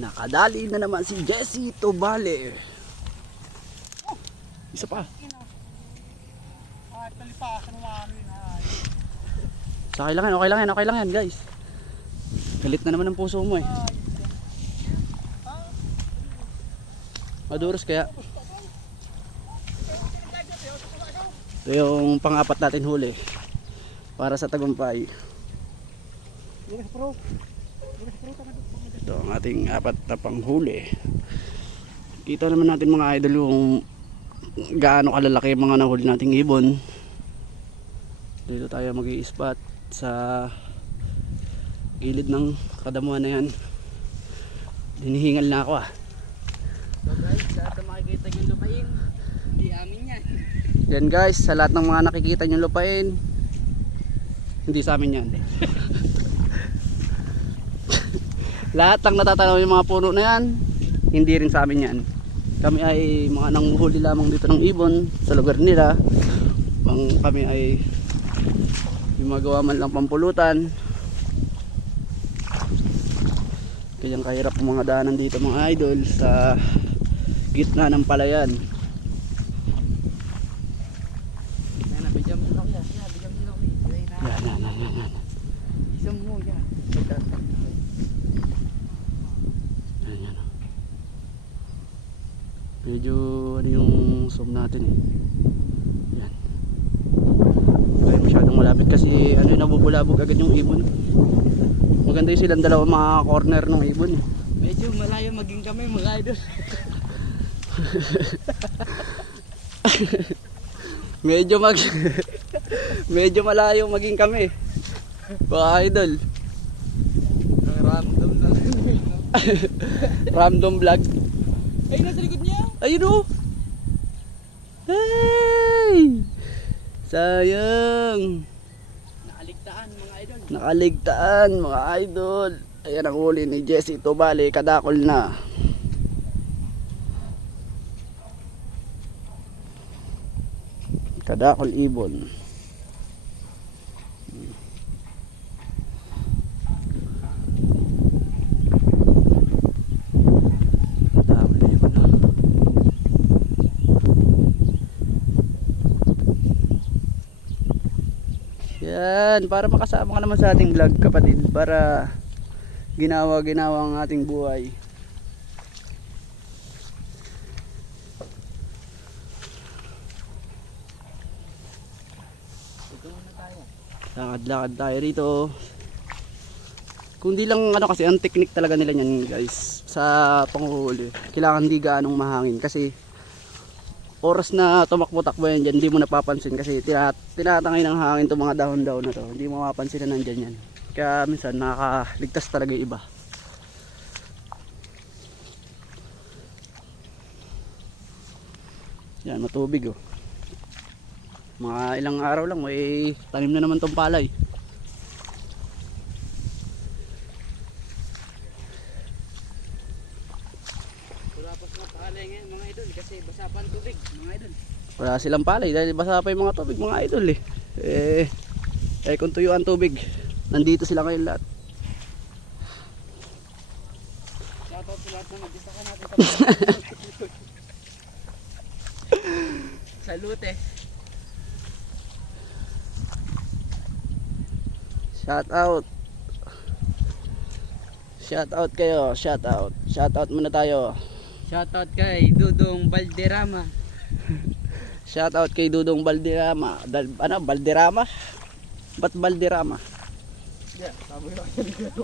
Nakadali na naman si Jessie Tobale. Isa pa. So, okay lang yan guys. Galit na naman ang puso mo eh. Maduros kaya. Ito yung pang-apat natin huli para sa tagumpay. Ito ang ating apat na panghuli. Kita naman natin mga idol yung gaano kalalaki mga nahuli nating ibon. Dito tayo mag-i-spot sa gilid ng kadamuhan na yan. Hinihingal na ako ah. So guys, sa lahat ng makikita yung lupain, hindi amin yan. Yan guys, sa lahat ng mga nakikita nyo lupain, hindi sa amin yan. Lahat ng natatanaw yung mga puno na yan, hindi rin sa amin yan. Kami ay mga nanguhuli lamang dito ng ibon sa lugar nila. Kami ay magawa man lang pampulutan. Kayang kahirap ang mga daanan dito mga idol sa gitna ng palayan. Yan, nabigyan mo lang yan. Yan. Isang mo yan. Yan. Medyo ano yung zoom natin eh. Yan. Hindi masyadong malapit kasi ano yung nabubulabog agad yung ibon. Maganda yung silang dalawa mga corner ng ibon eh. Medyo malayo maging kami mga idol. Medyo malayo maging kami. Mga idol. Random lang. Random vlog. Ay, nasa likod niya. Ayun o. Hey! Sayang. Nakaligtaan mga idol. Nakaligtaan mga idol. Ayan ang huli ni Jessie Tobale. Kadakol na. Kadakol ibon. Kadakol ibon. Yan, para makasama ka naman sa ating vlog kapatid, para ginawa ang ating buhay. Lakad-lakad tayo rito. Kundi lang ano kasi ang technique talaga nila niyan guys sa panguhuli. Kailangan hindi gaanong mahangin kasi oras na tumakbo-takbo yan dyan, hindi mo napapansin kasi tinatangay ng hangin itong mga dahon-dahon na to. Hindi mo mapapansin na nandyan yan. Kaya minsan nakakaligtas talaga yung iba. Yan, matubig oh. Mga ilang araw lang may tanim na naman tong palay. Wala pa sa palay ngayon mga idol kasi basa pa ang tubig mga idol. Wala silang palay dahil basa pa yung mga tubig mga idol eh. Kung tuyo ang tubig, nandito sila ngayon lahat. Shoutout sa lahat na nagdisaka natin sa salute. Shout out kayo, shout out muna tayo. Shoutout kay Dudong Balderrama. Shout out kay Dudong Balderrama. Balderrama? Ba't Balderrama? Yeah, sabi ko